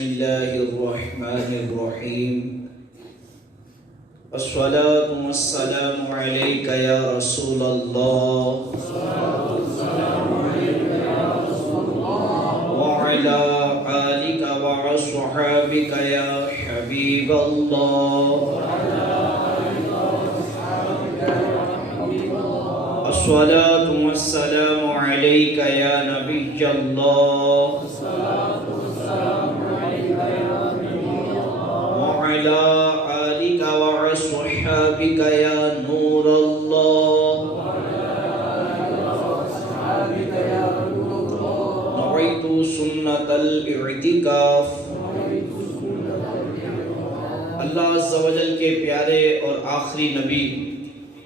الله الرحمن الرحيم الصلاة والسلام عليك يا رسول الله وعلى آلك وأصحابك يا حبيب الله الصلاة والسلام عليك يا نبي الله وعلى آلك وأصحابك يا نور الله نويت سنة الاعتكاف. اللہ عز و جل کے پیارے اور آخری نبی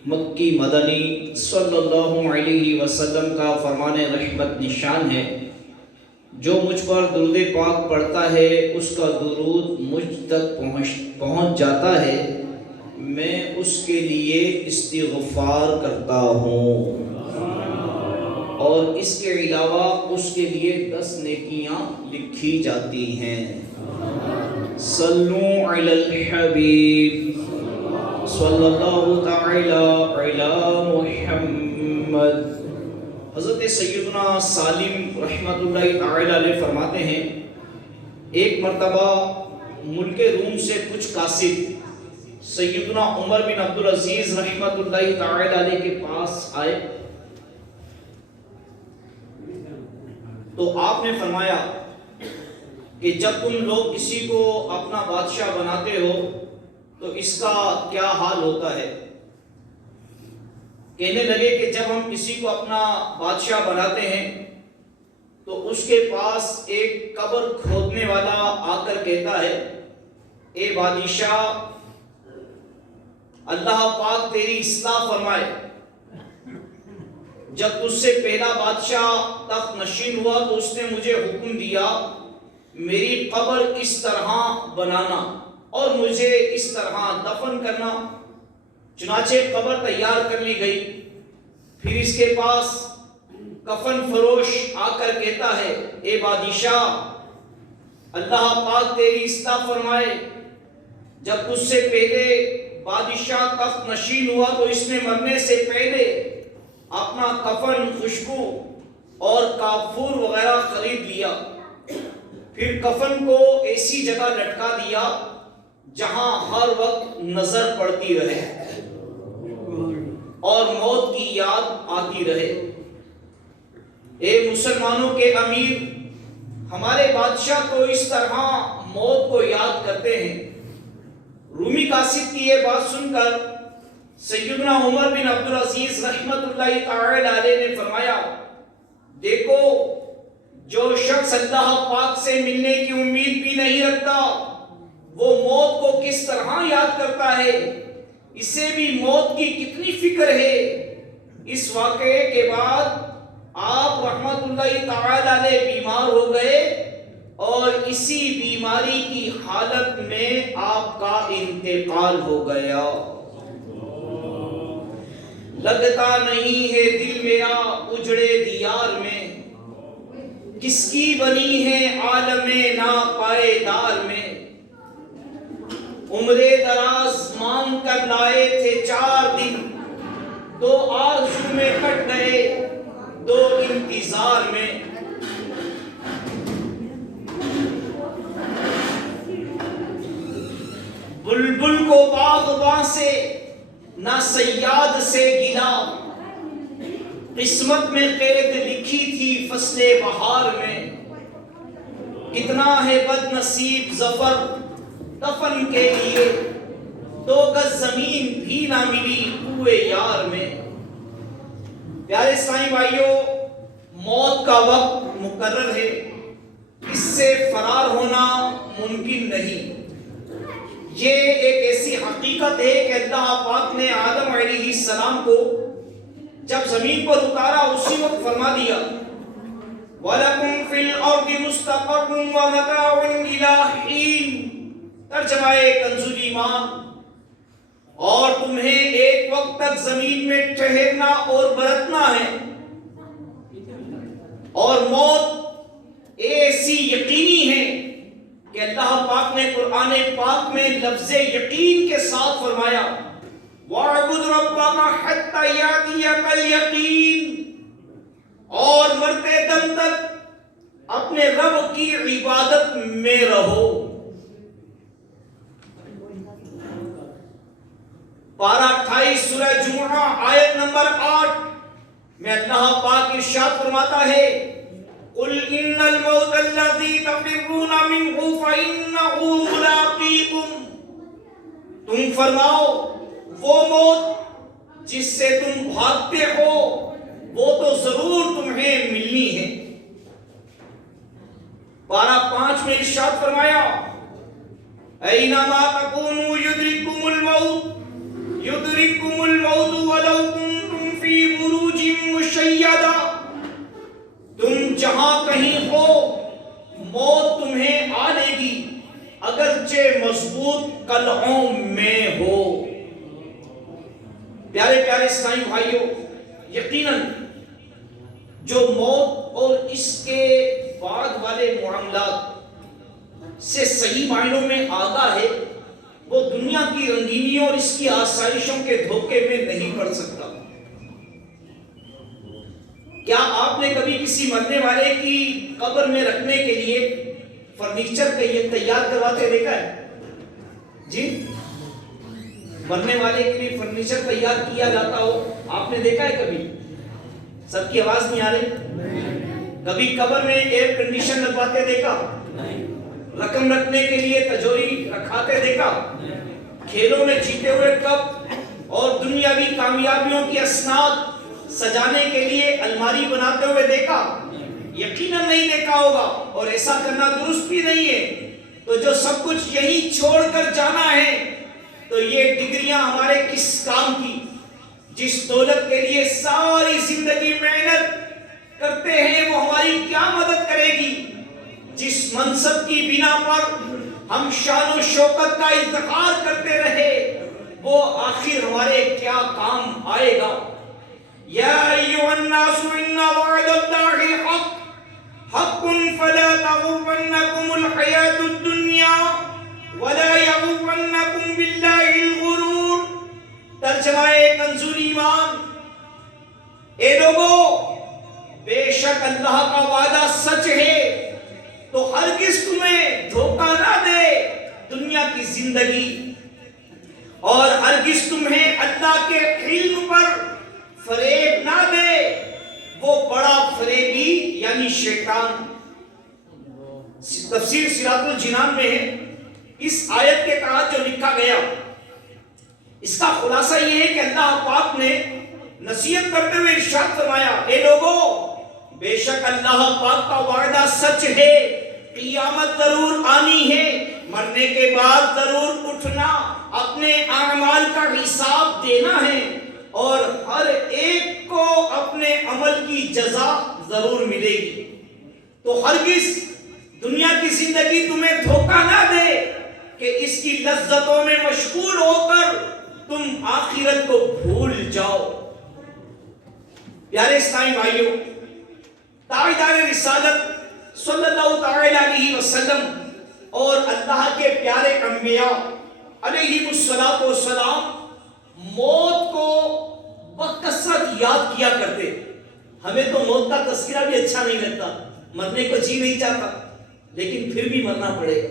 مکی مدنی صلی اللہ علیہ وسلم کا فرمان رحمت نشان ہے، جو مجھ پر درود پاک پڑھتا ہے اس کا درود مجھ تک پہنچ جاتا ہے، میں اس کے لیے استغفار کرتا ہوں اور اس کے علاوہ اس کے لیے 10 نیکیاں لکھی جاتی ہیں. صلو علی الحبیب صلی اللہ تعالی علی محمد. حضرت سیدنا سالم رحمت اللہ تعالی علیہ فرماتے ہیں، ایک مرتبہ ملک روم سے کچھ قاصد سیدنا عمر بن عبدالعزیز رحمت اللہ تعالی علیہ کے پاس آئے تو آپ نے فرمایا کہ جب تم لوگ کسی کو اپنا بادشاہ بناتے ہو تو اس کا کیا حال ہوتا ہے؟ کہنے لگے کہ جب ہم کسی کو اپنا بادشاہ بناتے ہیں تو اس کے پاس ایک قبر کھودنے والا آ کر کہتا ہے، اے بادشاہ، اللہ پاک تیری اصلاح فرمائے، جب تجھ سے پہلا بادشاہ تخت نشین ہوا تو اس نے مجھے حکم دیا میری قبر اس طرح بنانا اور مجھے اس طرح دفن کرنا. چنانچہ قبر تیار کر لی گئی. پھر اس کے پاس کفن فروش آ کر کہتا ہے، اے بادشاہ، اللہ پاک تیری اصلاح فرمائے، جب تجھ سے پہلے بادشاہ تخت نشین ہوا تو اس نے مرنے سے پہلے اپنا کفن، خوشبو اور کافور وغیرہ خرید لیا، پھر کفن کو ایسی جگہ لٹکا دیا جہاں ہر وقت نظر پڑتی رہے اور موت کی یاد آتی رہے. اے مسلمانوں کے امیر، ہمارے بادشاہ تو اس طرح موت کو یاد کرتے ہیں. رومی قاصد کی یہ بات سن کر سیدنا عمر بن عبدالعزیز رحمت اللہ تعالی علیہ نے فرمایا، دیکھو، جو شخص اللہ پاک سے ملنے کی امید بھی نہیں رکھتا وہ موت کو کس طرح یاد کرتا ہے، اسے بھی موت کی کتنی فکر ہے. اس واقعے کے بعد آپ رحمت اللہ تعالی علیہ بیمار ہو گئے اور اسی بیماری کی حالت میں آپ کا انتقال ہو گیا. لگتا نہیں ہے دل میرا اجڑے دیار میں، کس کی بنی ہے عالم ناپائیدار میں. عمر دراز مانگ کر لائے تھے 4 دن، 2 آرزو میں کٹ گئے 2 انتظار میں. بلبل کو باغباں سے نہ صیاد سے گلا، قسمت میں قید لکھی تھی فصل بہار میں. کتنا ہے بد نصیب ظفر دفن کے لیے، 2 گز زمین بھی نہ ملی کوئے یار میں. پیارے اسلامی بھائیوں، موت کا وقت مقرر ہے، اس سے فرار ہونا ممکن نہیں. یہ ایک ایسی حقیقت ہے کہ اللہ پاک نے آدم علیہ السلام کو جب زمین پر اتارا اسی وقت فرما دیا، وَلَكُمْ فِي الْأَرْضِ مُسْتَقَرٌّ وَمَتَاعٌ إِلَىٰ حِينٍ. ترجمہ کنز ایمان، اور تمہیں ایک وقت تک زمین میں ٹھہرنا اور برتنا ہے، اور موت ایسی یقینی ہے کہ دم تک اپنے رب کی عبادت میں رہو۔ پارہ 28 سورہ جمعہ آیت نمبر 8 میں اللہ پاک ارشاد فرماتا ہے قُلْ إِنَّ الْمَوْتَ الَّذِي تَفِرُّونَ مِنْهُ فَإِنَّهُ مُلَاقِيكُمْ، تم فرماؤ وہ موت جس سے تم بھاگتے ہو وہ تو ضرور تمہیں ملنی ہے۔ پارہ 5 میں ارشاد فرمایا اَيْنَمَا تَكُونُوا يُدْرِكْكُمُ الْمَوْتُ وَلَوْ كُنْتُمْ فِي بُرُوجٍ مُشَيَّدَةٍ، تم جہاں کہیں ہو موت تمہیں آ لے گی اگرچہ مضبوط قلعوں میں ہو۔ پیارے پیارے اسلامی بھائیوں، یقیناً جو موت اور اس کے بعد والے معاملات سے صحیح معنوں میں آگاہ ہے وہ دنیا کی رنگینیوں اور اس کی آسائشوں کے دھوکے میں نہیں پڑ سکتا۔ کیا آپ نے کبھی کسی مرنے والے کی قبر میں رکھنے کے لیے فرنیچر تیار کرواتے دیکھا ہے؟ جی، مرنے والے کے لیے فرنیچر تیار کیا جاتا ہو آپ نے دیکھا ہے کبھی؟ سب کی آواز نہیں آ رہی؟ کبھی قبر میں ایئر کنڈیشن لگواتے دیکھا؟ رقم رکھنے کے لیے تجوری رکھاتے دیکھا؟ کھیلوں میں جیتے ہوئے کپ اور دنیاوی کامیابیوں کی اسناد سجانے کے لیے الماری بناتے ہوئے دیکھا؟ یقیناً نہیں دیکھا ہوگا، اور ایسا کرنا درست بھی نہیں ہے۔ تو جو سب کچھ یہی چھوڑ کر جانا ہے تو یہ ڈگریاں ہمارے کس کام کی؟ جس دولت کے لیے ساری زندگی محنت کرتے ہیں وہ ہماری کیا مدد کرے گی؟ جس منصب کی بنا پر ہم شان و شوکت کا افتخار کرتے رہے وہ آخر ہمارے کیا کام آئے گا؟ یا ایھا الناس ان وعد اللہ حق فلا تغرنکم الحیاۃ الدنیا ولا یغرنکم باللہ الغرور۔ ترجمہ کنز ایمان، اے لوگو بے شک اللہ کا وعدہ سچ ہے تو ہرگز تمہیں دھوکہ نہ دے دنیا کی زندگی، اور ہرگز تمہیں اللہ کے علم پر فریب نہ دے وہ بڑا فریبی یعنی شیطان۔ تفسیر صراط الجنان میں ہے اس آیت کے تحت جو لکھا گیا اس کا خلاصہ یہ ہے کہ اللہ پاک نے نصیحت کرتے ہوئے ارشاد فرمایا اے لوگو بے شک اللہ پاک کا وعدہ سچ ہے، قیامت ضرور آنی ہے، مرنے کے بعد ضرور اٹھنا، اپنے اعمال کا حساب دینا ہے اور ہر ایک کو اپنے عمل کی جزا ضرور ملے گی۔ تو ہرگز دنیا کی زندگی تمہیں دھوکہ نہ دے کہ اس کی لذتوں میں مشغول ہو کر تم آخرت کو بھول جاؤ۔ پیارے اسلامی بھائیوں، تاجدار رسالت صلی اللہ تعالی علیہ وسلم اور اللہ کے پیارے انبیاء علیہ السلام موت کو بکثرت یاد کیا کرتے۔ ہمیں تو موت کا تذکرہ بھی اچھا نہیں لگتا، مرنے کو جی نہیں چاہتا، لیکن پھر بھی مرنا پڑے گا۔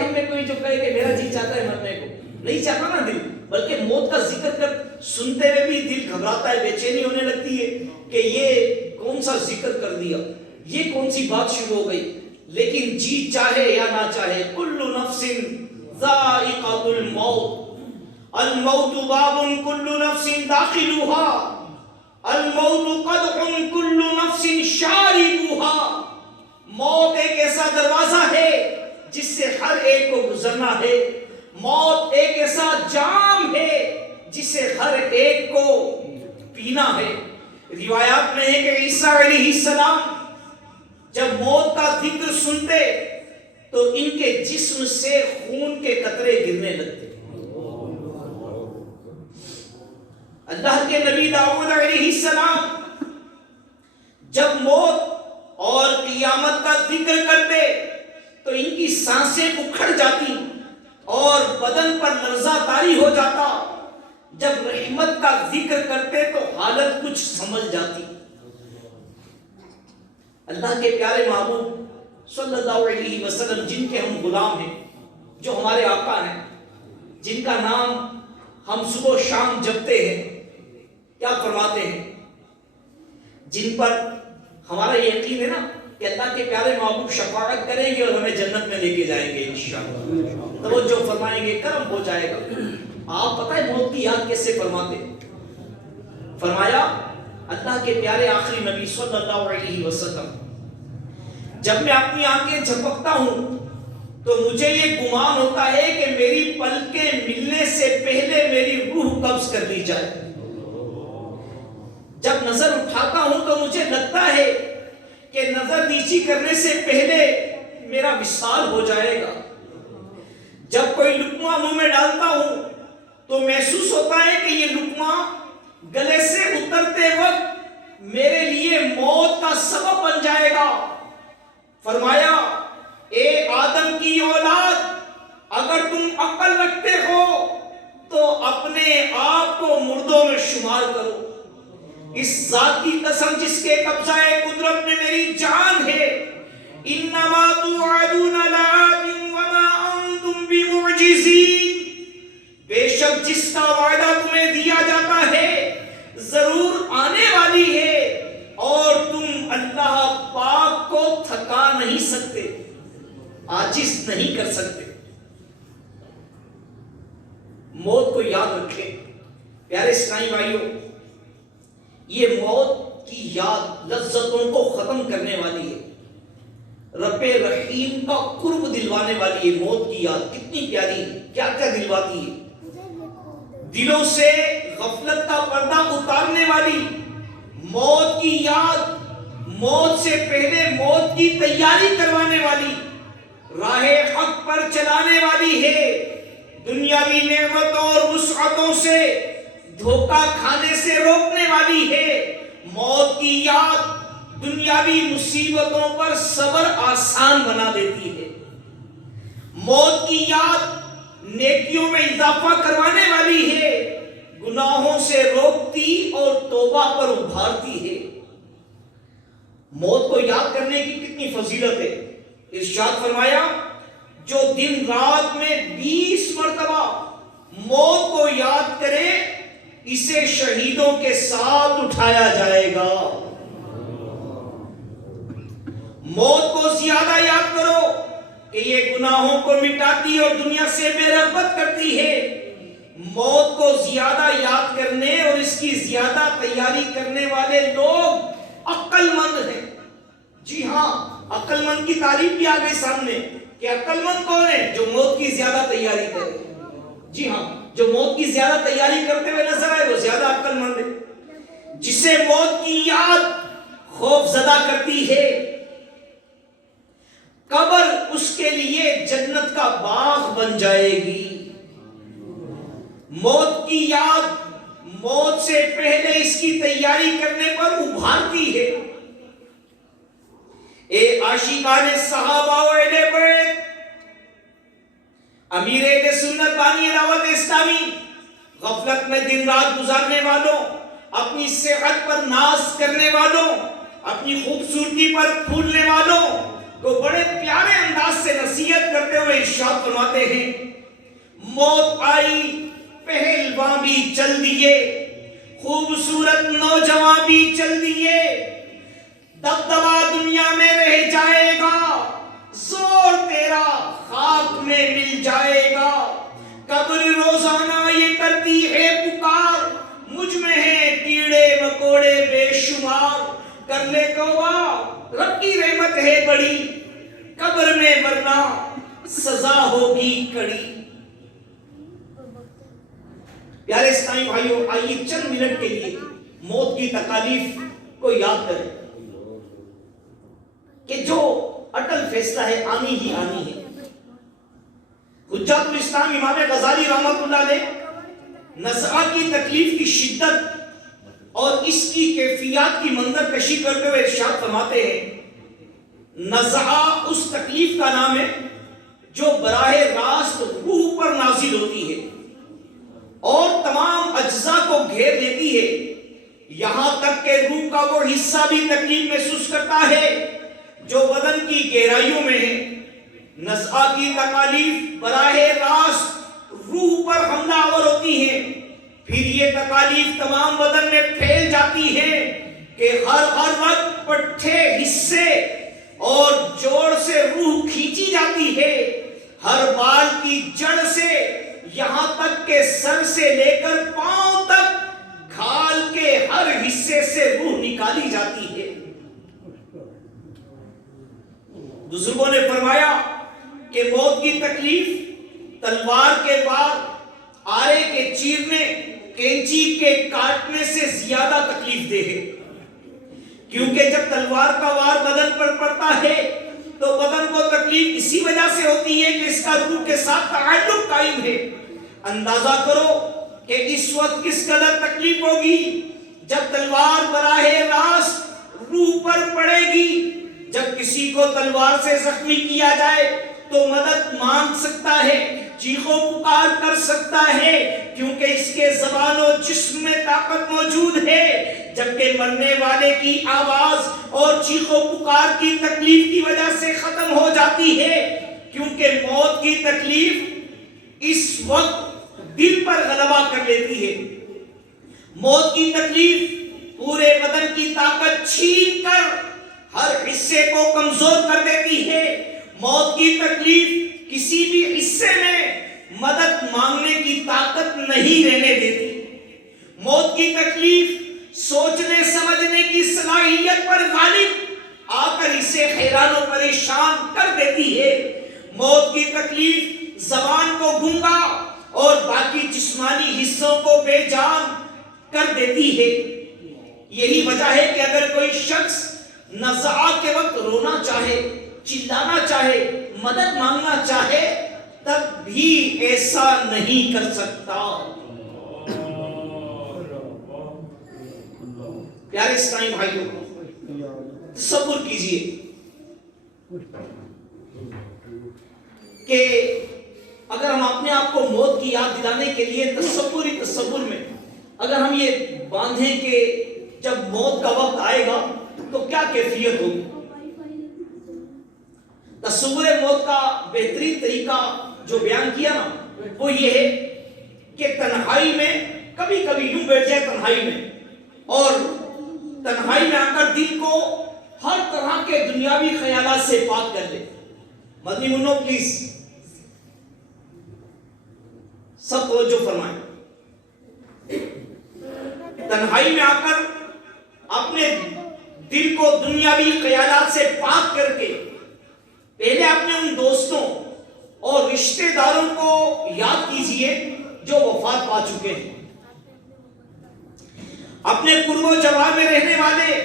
ہم میں کوئی جو کہے کہ میرا جی چاہتا ہے مرنے کو، نہیں چاہتا نا دل، بلکہ موت کا ذکر کر سنتے ہوئے بھی دل گھبراتا ہے، بے چینی ہونے لگتی ہے کہ یہ کون سا ذکر کر دیا، یہ کون سی بات شروع ہو گئی۔ لیکن جی چاہے یا نہ چاہے کل نفس ذائقۃ الموت، الموت باب کل نفس داخلها، الموت قدح کل نفس شاربها۔ موت ایک ایسا دروازہ ہے جس سے ہر ایک کو گزرنا ہے، موت ایک ایسا جام ہے جس سے ہر ایک کو پینا ہے۔ روایات میں ہے کہ عیسیٰ علیہ السلام جب موت کا ذکر سنتے تو ان کے جسم سے خون کے قطرے گرنے لگتے۔ اللہ کے نبی داؤد علیہ السلام جب موت اور قیامت کا ذکر کرتے تو ان کی سانسیں اکھڑ جاتی اور بدن پر لرزہ طاری ہو جاتا، جب رحمت کا ذکر کرتے تو حالت کچھ سنبھل جاتی۔ اللہ کے پیارے محبوب صلی اللہ علیہ وسلم جن کے ہم غلام ہیں، جو ہمارے آقا ہیں، جن کا نام ہم صبح و شام جپتے ہیں، کیا فرماتے ہیں؟ جن پر ہمارا یقین ہے نا کہ اللہ کے پیارے محبوب شفاعت کریں گے اور ہمیں جنت میں لے کے جائیں گے انشاءاللہ، توجہ فرمائیں گے، کرم ہو جائے گا۔ آپ پتہ ہے موت کی یاد کیسے فرماتے؟ فرمایا اللہ کے پیارے آخری نبی صلی اللہ علیہ وسلم، جب میں اپنی آنکھیں جھپکتا ہوں تو مجھے یہ گمان ہوتا ہے کہ میری پلکیں ملنے سے پہلے میری روح قبض کر لی جائے۔ جب نظر اٹھاتا ہوں تو مجھے لگتا ہے کہ نظر نیچی کرنے سے پہلے میرا وصال ہو جائے گا۔ جب کوئی لقمہ منہ میں ڈالتا ہوں تو محسوس ہوتا ہے کہ یہ لقمہ گلے سے اترتے وقت میرے لیے موت کا سبب بن جائے گا۔ فرمایا اے آدم کی اولاد، اگر تم عقل رکھتے ہو تو اپنے آپ کو مردوں میں شمار کرو۔ اس ذات کی قسم جس کے قبضہ قدرت میں میری جان ہے، انما توعدون لآت وما انتم بمعجزین، بے شک جس کا وعدہ تمہیں دیا جاتا ہے ضرور آنے والی ہے، اور تم اللہ پاک کو تھکا نہیں سکتے، عاجز نہیں کر سکتے۔ موت کو یاد رکھیں پیارے اسلامی بھائیوں، یہ موت کی یاد لذتوں کو ختم کرنے والی ہے، رب رحیم کا قرب دلوانے والی ہے۔ موت کی یاد کتنی پیاری ہے، کیا کیا دلواتی ہے؟ دلوں سے غفلت کا پردہ اتارنے والی موت کی یاد، موت سے پہلے موت کی تیاری کروانے والی، راہ حق پر چلانے والی ہے، دنیاوی نعمتوں اور وسعتوں سے دھوکہ کھانے سے روکنے والی ہے۔ موت کی یاد دنیاوی مصیبتوں پر صبر آسان بنا دیتی ہے۔ موت کی یاد نیکیوں میں اضافہ کروانے والی ہے، گناہوں سے روکتی اور توبہ پر ابھارتی ہے۔ موت کو یاد کرنے کی کتنی فضیلت ہے۔ ارشاد فرمایا جو دن رات میں 20 مرتبہ موت کو یاد کرے اسے شہیدوں کے ساتھ اٹھایا جائے گا۔ موت کو زیادہ یاد کرو کہ یہ گناہوں کو مٹاتی اور دنیا سے بے رغبت کرتی ہے۔ موت کو زیادہ یاد کرنے اور اس کی زیادہ تیاری کرنے والے لوگ عقل مند ہیں۔ جی ہاں، عقل مند کی تعریف بھی آ گئی سامنے کہ عقل مند کون ہے؟ جو موت کی زیادہ تیاری کرے۔ جی ہاں، جو موت کی زیادہ تیاری کرتے ہوئے نظر آئے وہ زیادہ عقل مند ہے۔ جسے موت کی یاد خوف زدہ کرتی ہے، قبر اس کے لیے جنت کا باغ بن جائے گی۔ موت کی یاد موت سے پہلے اس کی تیاری کرنے پر ابھارتی ہے۔ اے عاشقان صحابہ و اہل بیت، امیر اہل سنت بانی دعوت اسلامی، غفلت میں دن رات گزارنے والوں، اپنی صحت پر ناز کرنے والوں، اپنی خوبصورتی پر پھولنے والوں کو بڑے پیارے انداز سے نصیحت کرتے ہوئے ارشاد فرماتے ہیں، موت آئی پہلواں بھی چل دیے، خوبصورت نوجوان بھی چل دیے، دبدبا دنیا میں رہ جائے گا، زور تیرا خاک میں مل جائے گا، قبر روزانہ یہ کرتی ہے پکار، مجھ میں ہے کیڑے مکوڑے بے شمار، کر لے توبہ رب کی رحمت ہے بڑی، قبر میں ورنہ سزا ہوگی کڑی۔ پیارے اسلامی بھائیوں، آئیے چند منٹ کے لیے موت کی تکالیف کو یاد کریں کہ جو اٹل فیصلہ ہے آنی ہی آنی ہے۔ حجت الاسلام امام غزالی رحمۃ اللہ علیہ نزعہ کی تکلیف کی شدت اور اس کی کیفیات کی منظر کشی کرتے ہوئے ارشاد فرماتے ہیں، نزعہ اس تکلیف کا نام ہے جو براہ راست روح پر نازل ہوتی ہے اور تمام اجزاء کو گھیر لیتی ہے، یہاں تک کہ روح کا وہ حصہ بھی تکلیف محسوس کرتا ہے جو بدن کی گہرائیوں میں ہے. نزعہ کی تکالیف براہ راست روح پر حملہ آور ہوتی ہیں. پھر یہ تکالیف تمام بدن میں پھیل جاتی ہیں کہ ہر وقت پٹھے حصے اور جوڑ سے روح کھینچی جاتی ہے. ہر بال کی جڑ سے یہاں تک کہ سر سے لے کر پاؤں تک کھال کے ہر حصے سے روح نکالی جاتی ہے. بزرگوں نے فرمایا کہ موت کی تکلیف تلوار کے وار، آرے کے چیرنے، کینچی کے کاٹنے سے زیادہ تکلیف دہ ہے. کیونکہ جب تلوار کا وار بدن پر پڑتا ہے تو بدن کو تکلیف اسی وجہ سے ہوتی ہے کہ اس کا روح کے ساتھ تعلق قائم ہے. اندازہ کرو کہ اس وقت کس قدر تکلیف ہوگی جب تلوار براہ راست روح پر پڑے گی. جب کسی کو تلوار سے زخمی کیا جائے تو مدد مانگ سکتا ہے، چیخو پکار کر سکتا ہے، کیونکہ اس کے زبان و جسم میں طاقت موجود ہے. جبکہ مرنے والے کی آواز اور چیخو پکار کی تکلیف کی وجہ سے ختم ہو جاتی ہے، کیونکہ موت کی تکلیف اس وقت دل پر غلبہ کر لیتی ہے. موت کی تکلیف پورے بدن کی طاقت چھین کر ہر حصے کو کمزور کر دیتی ہے. موت کی تکلیف کسی بھی حصے میں مدد مانگنے کی طاقت نہیں رہنے دیتی. موت کی تکلیف سوچنے سمجھنے کی صلاحیت پر غالب آ کر اسے حیران و پریشان کر دیتی ہے. موت کی تکلیف زبان کو گونگا اور باقی جسمانی حصوں کو بے جان کر دیتی ہے. یہی وجہ ہے کہ اگر کوئی شخص نزعہ کے وقت رونا چاہے، چلانا چاہے، مدد مانگنا چاہے، تب بھی ایسا نہیں کر سکتا. پیارے اسلامی بھائیوں، تصور کیجئے کہ اگر ہم اپنے آپ کو موت کی یاد دلانے کے لیے تصور میں اگر ہم یہ باندھیں کہ جب موت کا وقت آئے گا تو کیا کیفیت ہوگی. تصور موت کا بہترین طریقہ جو بیان کیا نا وہ یہ ہے کہ تنہائی میں کبھی کبھی یوں بیٹھ جائے تنہائی میں، اور تنہائی میں آ کر دل کو ہر طرح کے دنیاوی خیالات سے پاک کر لے. مدنی منو پلیز سب توجہ فرمائیں. تنہائی میں آ کر اپنے دل کو دنیاوی خیالات سے پاک کر کے پہلے اپنے ان دوستوں اور رشتہ داروں کو یاد کیجئے جو وفات پا چکے ہیں. اپنے قرب و جوار میں رہنے والے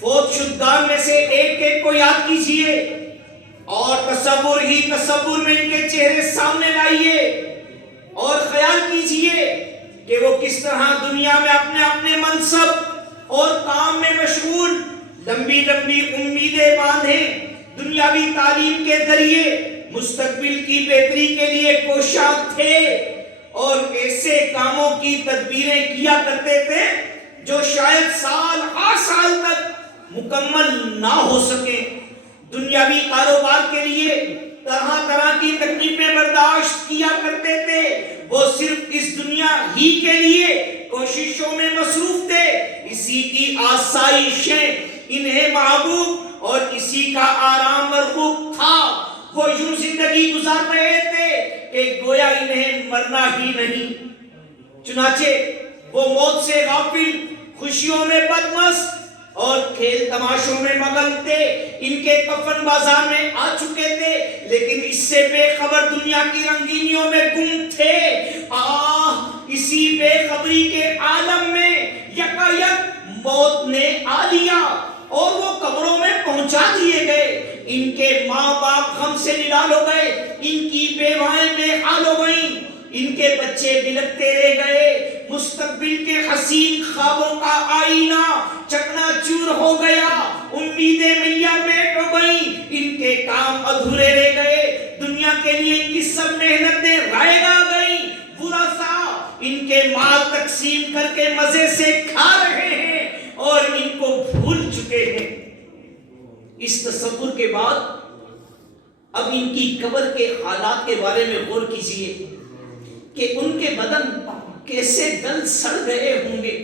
فوت شدگان میں سے ایک ایک کو یاد کیجئے اور تصور میں ان کے چہرے سامنے لائیے اور خیال کیجئے کہ وہ کس طرح دنیا میں اپنے اپنے منصب اور کام میں مشغول لمبی امیدیں باندھے دنیاوی تعلیم کے ذریعے مستقبل کی بہتری کے لیے کوشاں تھے اور ایسے کاموں کی تدبیریں کیا کرتے تھے جو شاید سال تک مکمل نہ ہو سکے. دنیاوی کاروبار کے لیے طرح کی تکلیفیں برداشت کیا کرتے تھے. وہ صرف اس دنیا ہی کے لیے کوششوں میں مصروف تھے. اسی کی آسائشیں انہیں محبوب اور اسی کا آرام مرغوب تھا. وہ یوں زندگی گزار رہے تھے کہ گویا انہیں مرنا ہی نہیں. چنانچہ وہ موت سے غافل، خوشیوں میں بدمست اور کھیل تماشوں میں مگن تھے. ان کے کفن بازار میں آ چکے تھے لیکن اس سے بے خبر دنیا کی رنگینیوں میں گم تھے. اسی بے خبری کے عالم میں یکایک موت نے آ لیا اور وہ قبروں میں پہنچا دیے گئے. ان کے ماں باپ غم سے نڈال ہو گئے، ان کی بیوائیں بے حال ہو گئیں، ان کے بچے بلکتے رہ گئے. مستقبل کے حسین خوابوں کا آئینہ چکنا چور ہو گیا. امیدیں میا بیٹ ہو گئیں، ان کے کام ادھورے رہ گئے. دنیا کے لیے ان کی سب محنتیں رائے آ گئیں. برا سا ان کے مال تقسیم کر کے مزے سے کھا رہے ہیں اور ان کو بھول چکے ہیں. اس تصور کے بعد اب ان کی قبر کے حالات کے بارے میں غور کیجئے کہ ان کے بدن کیسے گل سڑ گئے ہوں گے،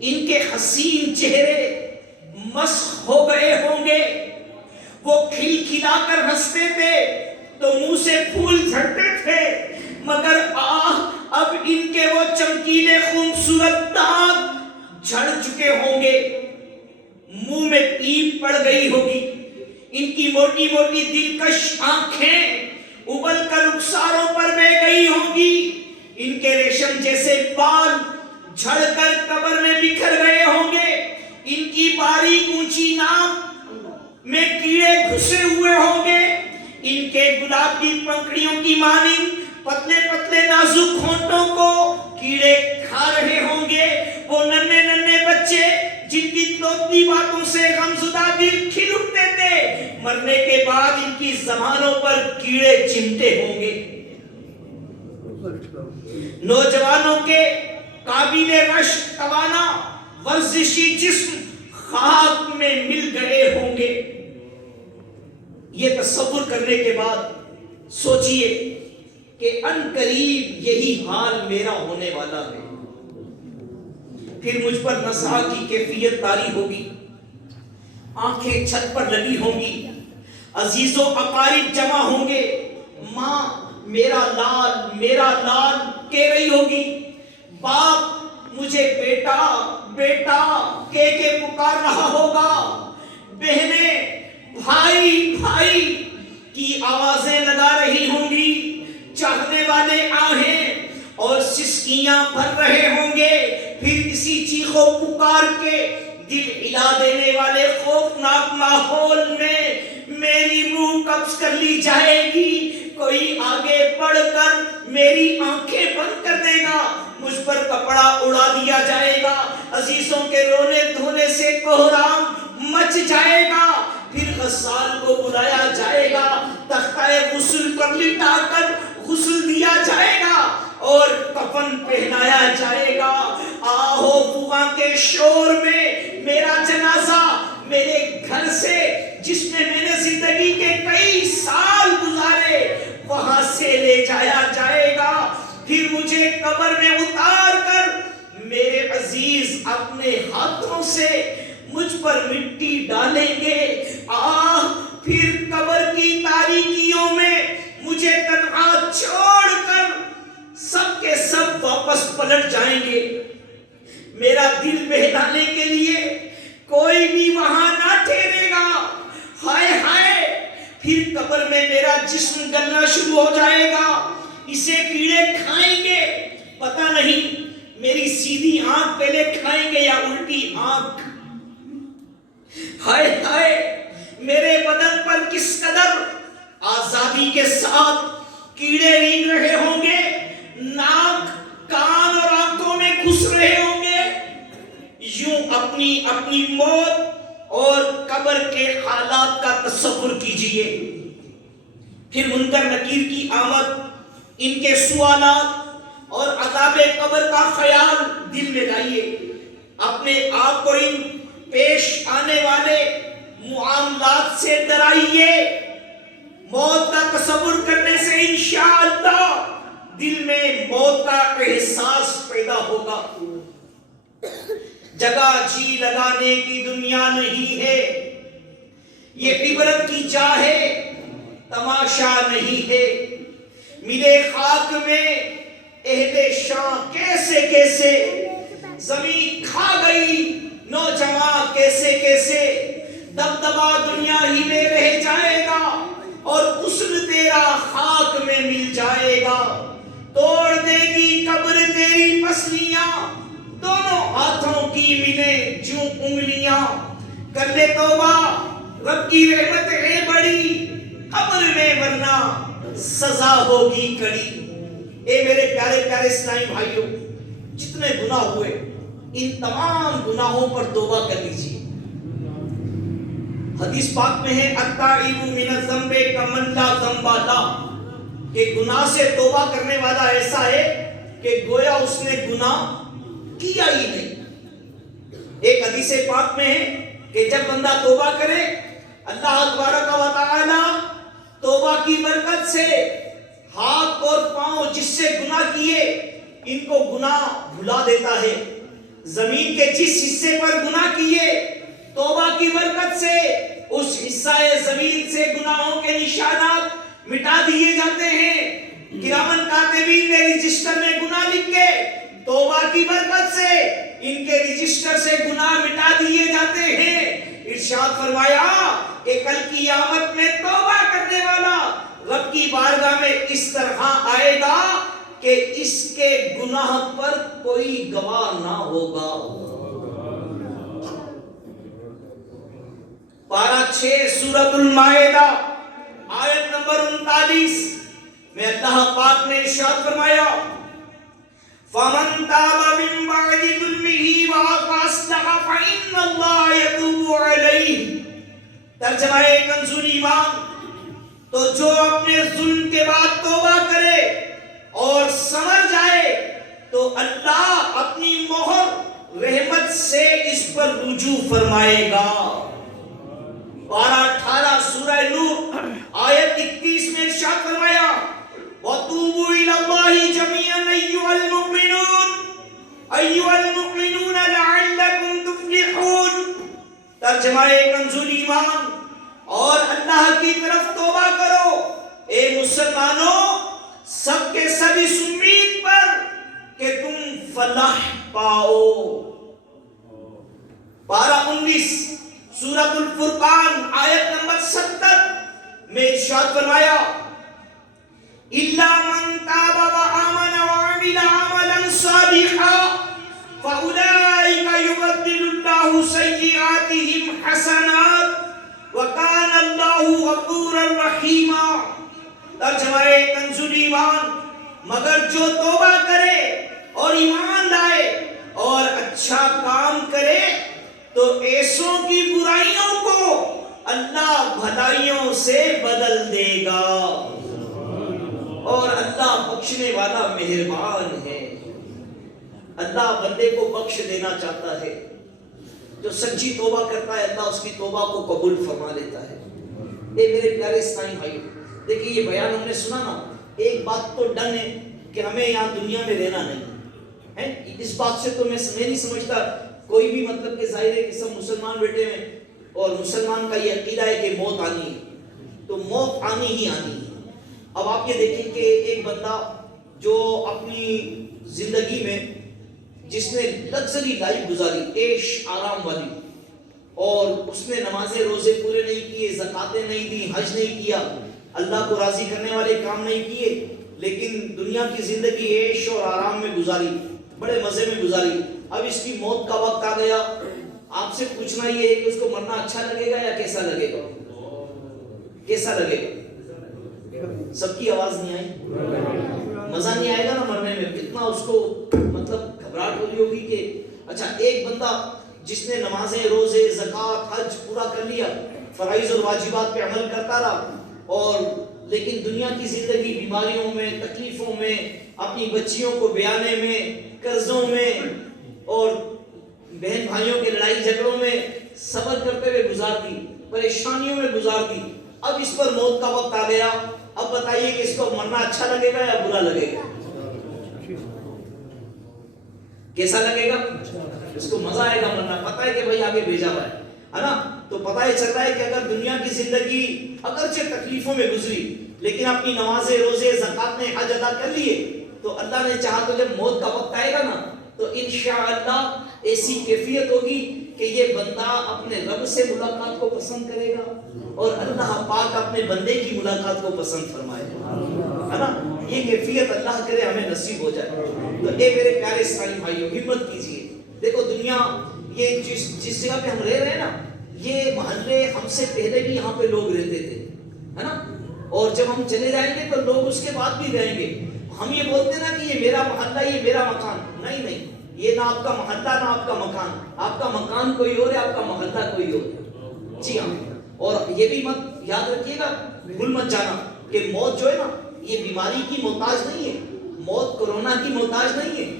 ان کے حسین چہرے مسخ ہو گئے ہوں گے، وہ کھل کھلا کر ہنستے تھے تو منہ سے پھول جھڑتے تھے، مگر اب ان کے وہ چمکیلے خوبصورت دانت جھڑ چکے ہوں گے، منہ میں پیپ پڑ گئی ہوگی، ان کی موٹی موٹی دلکش آنکھیں ابل کر رخساروں پر بہ گئی ہوں گی، ان کے ریشم جیسے بال جھڑ کر قبر میں بکھر گئے ہوں گے، ان کی باریک اونچی ناک میں کیڑے گھسے ہوئے ہوں گے، ان کے گلاب کی پنکھڑیوں کی مانند پتلے پتلے نازک ہونٹوں کو کیڑے کھا رہے ہوں گے، وہ ننھے ننھے بچے جن کی توتی باتوں سے غمزدہ دل کھل اٹھتے تھے، مرنے کے بعد ان کی زبانوں پر کیڑے چمٹے ہوں گے، نوجوانوں کے قابل رشک توانا ورزشی جسم خاک میں مل گئے ہوں گے۔ یہ تصور کرنے کے بعد سوچئے کہ ان قریب یہی حال میرا ہونے والا ہے، پھر مجھ پر نزا کی کیفیت طاری ہوگی، آنکھیں چھت پر لگی ہوں گی، عزیز و اقارب جمع ہوں گے، ماں میرا لال کہہ رہی ہوگی، باپ مجھے بیٹا بیٹا کہہ کے پکار رہا ہوگا، بہنیں بھائی بھائی کی آوازیں لگا رہی ہوں گی، چاہنے والے آہیں اور سسکیاں بھر رہے ہوں گے، پھر اسی چیخ و پکار کے دل ہلا دینے والے خوفناک ماحول میں میری روح قبض کر لی جائے گی، کوئی آگے بڑھ کر میری آنکھیں بند کر دے گا، مجھ پر کپڑا اڑا دیا جائے گا، عزیزوں کے رونے دھونے سے کوہرام مچ جائے گا، پھر غسال کو بلایا جائے گا، تختہ غسل پر لٹا کر غسل دیا جائے گا اور کفن پہنایا جائے گا، آہو فغاں کے شور میں میرا جنازہ میرے گھر سے جس میں میں نے زندگی کے کئی سال گزارے وہاں سے لے جایا جائے گا، پھر مجھے قبر میں اتار کر میرے عزیز اپنے ہاتھوں سے مجھ پر مٹی ڈالیں گے، پھر قبر کی تاریکیوں میں مجھے تنہا چھوڑ کر سب کے سب واپس پلٹ جائیں گے، میرا دل بہلانے کے لیے کوئی بھی وہاں نہ ٹھہرے گا، ہائے ہائے، پھر قبر میں میرا جسم گلنا شروع ہو جائے گا، اسے کیڑے کھائیں گے، پتہ نہیں میری سیدھی آنکھ پہلے کھائیں گے یا الٹی آنکھ، ہائے ہائے، میرے بدن پر کس قدر آزادی کے ساتھ کیڑے رینگ رہے ہوں گے، ناک کان اور آنکھوں میں گھس رہے ہوں گے، یوں اپنی موت اور قبر کے حالات کا تصور کیجئے، پھر منکر نکیر کی آمد، ان کے سوالات اور عذاب قبر کا خیال دل میں لائیے، اپنے آپ کو ان پیش آنے والے معاملات سے ڈرائیے، موت کا تصور کرنے سے انشاءاللہ دل میں موت کا احساس پیدا ہوگا، جگہ جی لگانے کی دنیا نہیں ہے، یہ عبرت کی جا ہے، تماشا نہیں ہے، ملے خاک میں عہد شاہ کیسے کیسے، زمین کھا گئی نوجوان کیسے کیسے، دبدبا دنیا ہی میں رہ جائے گا اور غسل تیرا خاک میں مل جائے گا، توڑ دے گی قبر تیری پسلیاں، دونوں ہاتھوں کی ملیں جو انگلیاں، کر لے توبہ رب کی رحمت ہے بڑی، قبر میں ورنہ سزا ہوگی کڑی۔ اے میرے پیارے پیارے اسلامی بھائیوں، جتنے گناہ ہوئے ان تمام گناہوں پر توبہ کر لیجیے، حدیث پاک میں ہے التائب من الذنب کمن لا ذنب لہ، کہ گناہ سے توبہ کرنے والا ایسا ہے کہ گویا اس نے گناہ کیا ہی نہیں۔ ایک حدیث پاک میں ہے کہ جب بندہ توبہ کرے اللہ تبارک و تعالی توبہ کی برکت سے ہاتھ اور پاؤں جس سے گناہ کیے ان کو گناہ بھلا دیتا ہے. زمین کے جس حصے پر گناہ کیے توبہ کی برکت سے اس حصہ زمین سے گناہوں کے نشانات مٹا دیے جاتے ہیں. کرامن کاتبین نے رجسٹر میں گناہ لکھ کے توبہ کی برکت سے ان کے رجسٹر سے گناہ مٹا دیے جاتے ہیں. ارشاد فرمایا کہ کل کی قیامت میں توبہ کرنے والا رب کی بارگاہ میں اس طرح آئے گا کہ اس کے گناہ پر کوئی گواہ نہ ہوگا. پارہ 6 سورۃ المائدہ آیت نمبر 39 میں اللہ پاک نے ارشاد فرمایا فَمَن تَابَ مِن بَعْدِ ظُلْمِهِ وَأَصْلَحَ فَإِنَّ اللَّهَ يَتُوبُ عَلَيْهِ. ترجمہ کنز ایمان، تو جو اپنے ظلم کے بعد توبہ کرے اور سمجھ جائے تو اللہ اپنی مہر رحمت سے اس پر رجوع فرمائے گا. پارہ 18 سورہ نور آیت 31 میں ارشاد فرمایا وَتُوبُوا إِلَى اللَّهِ جَمِيعًا أَيُّهَا الْمُؤْمِنُونَ لَعَلَّكُمْ تُفْلِحُونَ. ترجمہ کنز ایمان، اور اللہ کی طرف توبہ کرو اے مسلمانوں سب کے سب اس امید پر کہ تم فلاح پاؤ. پارہ 19 سورۃ الفرقان آیت نمبر 70 میں ارشاد فرمایا إِلَّا مَن تَابَ وَآمَنَ وَعَمِلَ عَمَلًا صَالِحًا فَأُولَئِكَ يُبَدِّلُ اللَّهُ سَيِّئَاتِهِمْ حَسَنَاتٍ وَكَانَ اللَّهُ غَفُورًا رَحِيمًا. ترجمہ کنز ایمان، مگر جو توبہ کرے اور ایمان لائے اور اچھا کام کرے تو ایسوں کی برائیوں کو اللہ بھلائیوں سے بدل دے گا اور اللہ بخشنے والا مہربان ہے. اللہ بندے کو بخش دینا چاہتا ہے. جو سچی توبہ کرتا ہے اللہ اس کی توبہ کو قبول فرما لیتا ہے. اے میرے پیارے اسلامی بھائیو، دیکھیے یہ بیان ہم نے سنا نا، ایک بات تو ڈن ہے کہ ہمیں یہاں دنیا میں رہنا نہیں ہے. اس بات سے تو میں نہیں سمجھتا کوئی بھی مطلب کہ ظاہر ہے کہ سب مسلمان بیٹھے ہیں اور مسلمان کا یہ عقیدہ ہے کہ موت آنی ہے تو موت آنی ہی آنی ہے. اب آپ یہ دیکھیں کہ ایک بندہ جو اپنی زندگی میں جس نے لگژری لائف گزاری، عیش آرام والی، اور اس نے نمازیں روزے پورے نہیں کیے، زکاتیں نہیں دی، حج نہیں کیا، اللہ کو راضی کرنے والے کام نہیں کیے، لیکن دنیا کی زندگی عیش اور آرام میں گزاری، بڑے مزے میں گزاری. اب اس کی موت کا وقت آ گیا. آپ سے پوچھنا یہ ہے کہ اس کو مرنا اچھا لگے گا یا کیسا لگے گا؟ کیسا لگے گا؟ سب کی آواز نہیں آئی؟ مزہ نہیں آئے گا نا مرنے میں. کتنا اس کو مطلب گھبراہٹ ہو رہی ہوگی کہ اچھا ایک بندہ جس نے نمازیں روزے زکات حج پورا کر لیا، فرائض اور واجبات پہ عمل کرتا رہا، اور لیکن دنیا کی زندگی بیماریوں میں، تکلیفوں میں، اپنی بچیوں کو بیانے میں، قرضوں میں اور بہن بھائیوں کے لڑائی جھگڑوں میں صبر کرتے ہوئے گزار دی، پریشانیوں میں گزار دی. اب اس پر موت کا وقت آ گیا. اب بتائیے کہ اس کو مرنا اچھا لگے گا یا برا لگے گا؟ کیسا لگے گا؟ اس کو مزہ آئے گا مرنا. پتہ ہے کہ بھائی آگے بھیجا ہوا ہے نا، تو پتہ ہی چلتا ہے کہ اگر دنیا کی زندگی اگرچہ تکلیفوں میں گزری لیکن اپنی نمازیں روزے زکات نے حج ادا کر لیے تو اللہ نے چاہا تو جب موت کا وقت آئے گا نا تو انشاءاللہ ایسی کیفیت ہوگی کہ یہ بندہ اپنے رب سے ملاقات کو پسند کرے گا اور اللہ پاک اپنے بندے کی ملاقات کو پسند فرمائے گا، ہے نا. یہ کیفیت اللہ کرے ہمیں نصیب ہو جائے. تو اے میرے پیارے اسلامی بھائیو ہمت کیجئے. دیکھو دنیا یہ جس جگہ پہ ہم رہ رہے ہیں نا، یہ محلے ہم سے پہلے بھی یہاں پہ لوگ رہتے تھے، ہے نا، اور جب ہم چلے جائیں گے تو لوگ اس کے بعد بھی رہیں گے. ہم یہ بولتے نا کہ یہ میرا محلہ یہ میرا مکان، نہیں، یہ نہ آپ کا محلہ نہ آپ کا مکان. آپ کا مکان کوئی اور ہے، آپ کا محلہ کوئی اور ہے. جی ہاں. اور یہ بھی مت یاد رکھیے گا، بھول مت جانا کہ موت جو ہے نا یہ بیماری کی محتاج نہیں ہے، موت کورونا کی محتاج نہیں ہے،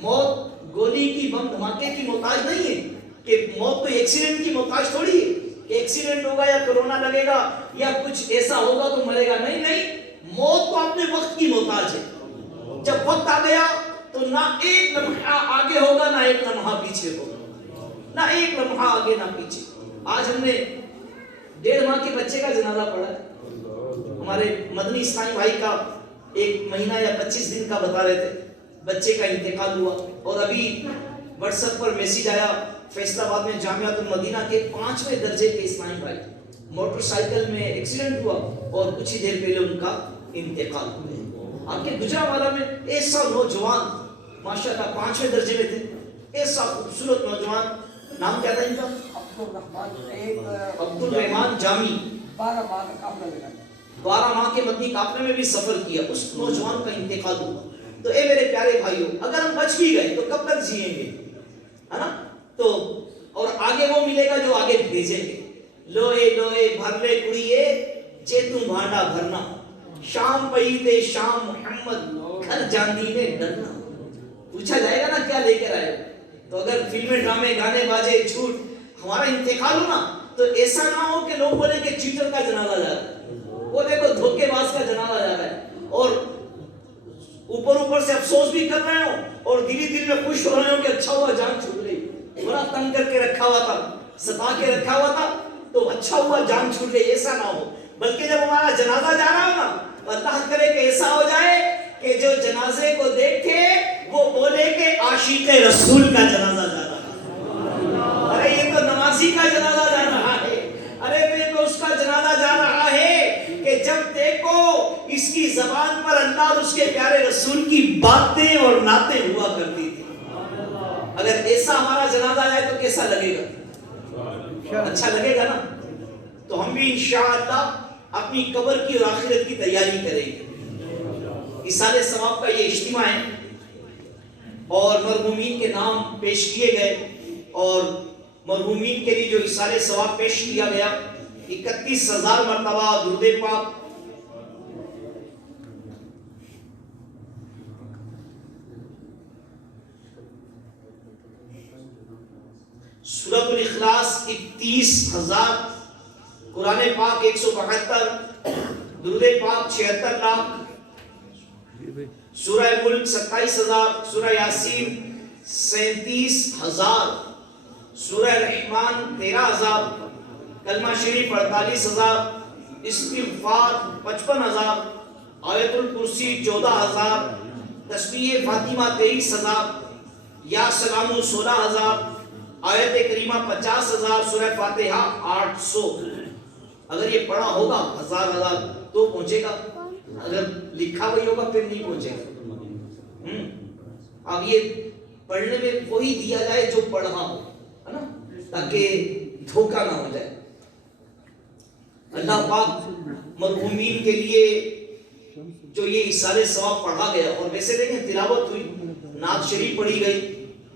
موت گولی کی بم دھماکے کی محتاج نہیں ہے، کہ موت کوئی ایکسیڈنٹ کی محتاج تھوڑی ہے کہ ایکسیڈنٹ ہوگا ہوگا یا کرونا لگے گا یا کچھ ایسا ہوگا تو مرے گا. نہیں نہیں، موت تو اپنے وقت کی محتاج ہے. جب وقت آ گیا تو نہ ایک لمحہ آگے ہوگا نہ ایک لمحہ پیچھے ہوگا، نہ ایک لمحہ آگے نہ پیچھے. آج ہم نے 1.5 ماہ کے بچے کا جنازہ پڑھا ہے. ہمارے مدنی اسلامی بھائی کا 1 مہینہ یا 25 دن کا بتا رہے تھے، بچے کا انتقال ہوا. اور ابھی واٹس ایپ پر میسیج آیا، فیصل آباد میں جامعۃ المدینہ کے 5ویں درجے کے اسلامی بھائی موٹر سائیکل میں ایکسیڈنٹ ہوا اور کچھ ہی دیر پہلے ان کا انتقال ہوا. آپ کے گجرانوالہ میں ایسا نوجوان ماشاءاللہ 5ویں درجے میں تھے، ایسا خوبصورت نوجوان، نام کیا تھا ان کا؟ عبد الرحمان جامی. 12 ماہ کے مدنی قافلے میں بھی سفر کیا. اس نوجوان کا انتقال ہوا. تو اے میرے پیارے بھائیوں، اگر ہم بچ بھی گئے تو کب تک جئیں گے، ہے نا؟ تو اور آگے وہ ملے گا جو آگے بھیجیں گے. لوہے لوہے بھر لے کڑیے جے تم بھانڈا بھرنا، شام پئی تے شام محمد گھر جاندی نے ڈرنا. پوچھا جائے گا نا کیا لے کر آئے. تو اگر فلمیں ڈرامے گانے باجے جھوٹ ہمارا انتقال ہو نا تو ایسا نہ ہو کہ لوگ بولے کہ چیٹر کا جنازہ جا رہا ہے، وہ دیکھو دھوکے باز کا جنازہ جا رہا ہے، اور اوپر سے افسوس بھی کر رہے ہو اور دل میں خوش ہو رہے ہو کہ اچھا ہوا جان چھوٹ گئی. بڑا تنگ کر کے رکھا ہوا تھا، ستا کے رکھا ہوا تھا، تو اچھا ہوا جان چھوٹ گئی. ایسا نہ ہو، بلکہ جب ہمارا جنازہ جا رہا ہو نا تو اللہ کرے کہ ایسا ہو جائے کہ جو جنازے کو دیکھے وہ بولے کہ عاشق رسول کا جنازہ جا رہا ہے. ارے یہ تو نمازی کا جنازہ جا رہا ہے، ارے یہ تو اس کا جنازہ جا رہا ہے کہ جب دیکھو اس کی زبان پر اللہ اور اس کے پیارے رسول کی باتیں اور نعتیں ہوا کرتی تھی. اگر ایسا ہمارا جنازہ جائے تو کیسا لگے گا؟ اچھا لگے گا نا. تو ہم بھی انشاءاللہ اپنی قبر کی اور آخرت کی تیاری کریں گے. ایصال ثواب کا یہ اجتماع ہے اور مرحومین کے نام پیش کیے گئے، اور مرحومین کے لیے جو ایصال ثواب پیش کیا گیا 31,000 مرتبہ درود پاک سورۃ الاخلاص 31,000، قرآن پاک 172، درود پاک 76 لاکھ، سورہ ملک 27,000، سورہ یاسین 37,000، سورہ رحمان 13,000، کلمہ شریف 48,000، استغفار 55,000، آیت الکرسی 14,000، تسبیح فاطمہ 23,000، یا سلام 16,000، آیت کریمہ 50,000، سورہ فاتحہ 800. اگر یہ پڑھا ہوگا 1000 تو پہنچے گا، اگر لکھا ہوئی ہوگا پھر نہیں پہنچے گا. اب یہ پڑھنے میں وہی دیا جائے جو پڑھا ہو، ہے نا، تاکہ دھوکہ نہ ہو جائے. اللہ پاک مرحومین کے لیے جو یہ ایصال ثواب پڑھا گیا، اور ویسے دیکھیں تلاوت ہوئی، نعت شریف پڑھی گئی،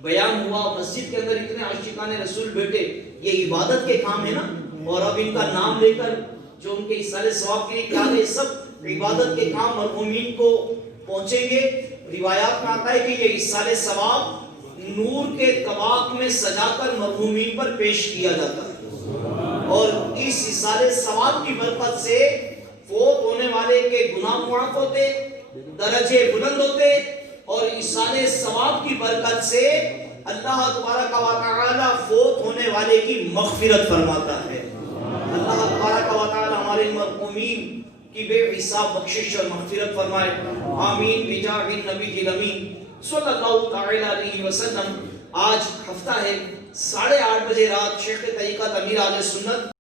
بیان ہوا، مسجد کے اندر اتنے عاشقان رسول بیٹھے، یہ عبادت کے کام ہے نا. اور اب ان کا نام لے کر جو ان کے ایصال ثواب کے لیے کیا گئے، سب عبادت کے کام مرحومین کو پہنچیں گے. روایات میں آتا ہے کہ یہ ایصال ثواب نور کے طباق میں سجا کر مرحومین پر پیش کیا جاتا ہے، اور اس ایصال ثواب کی برکت سے فوت ہونے والے کے گناہ معاف ہوتے، درجے بلند ہوتے، اور ایصال ثواب کی برکت سے اللہ تبارک و تعالی فوت ہونے والے کی مغفرت فرماتا ہے. اللہ تبارک و تعالی ہمارے مرحومین کی بے حساب بخشش اور مغفرت فرمائے. آمین بجاہ النبی الامین صلی اللہ تعالی علیہ وسلم. آج ہفتہ ہے، 8:30 بجے رات شیخ طریقت امیر اہل سنت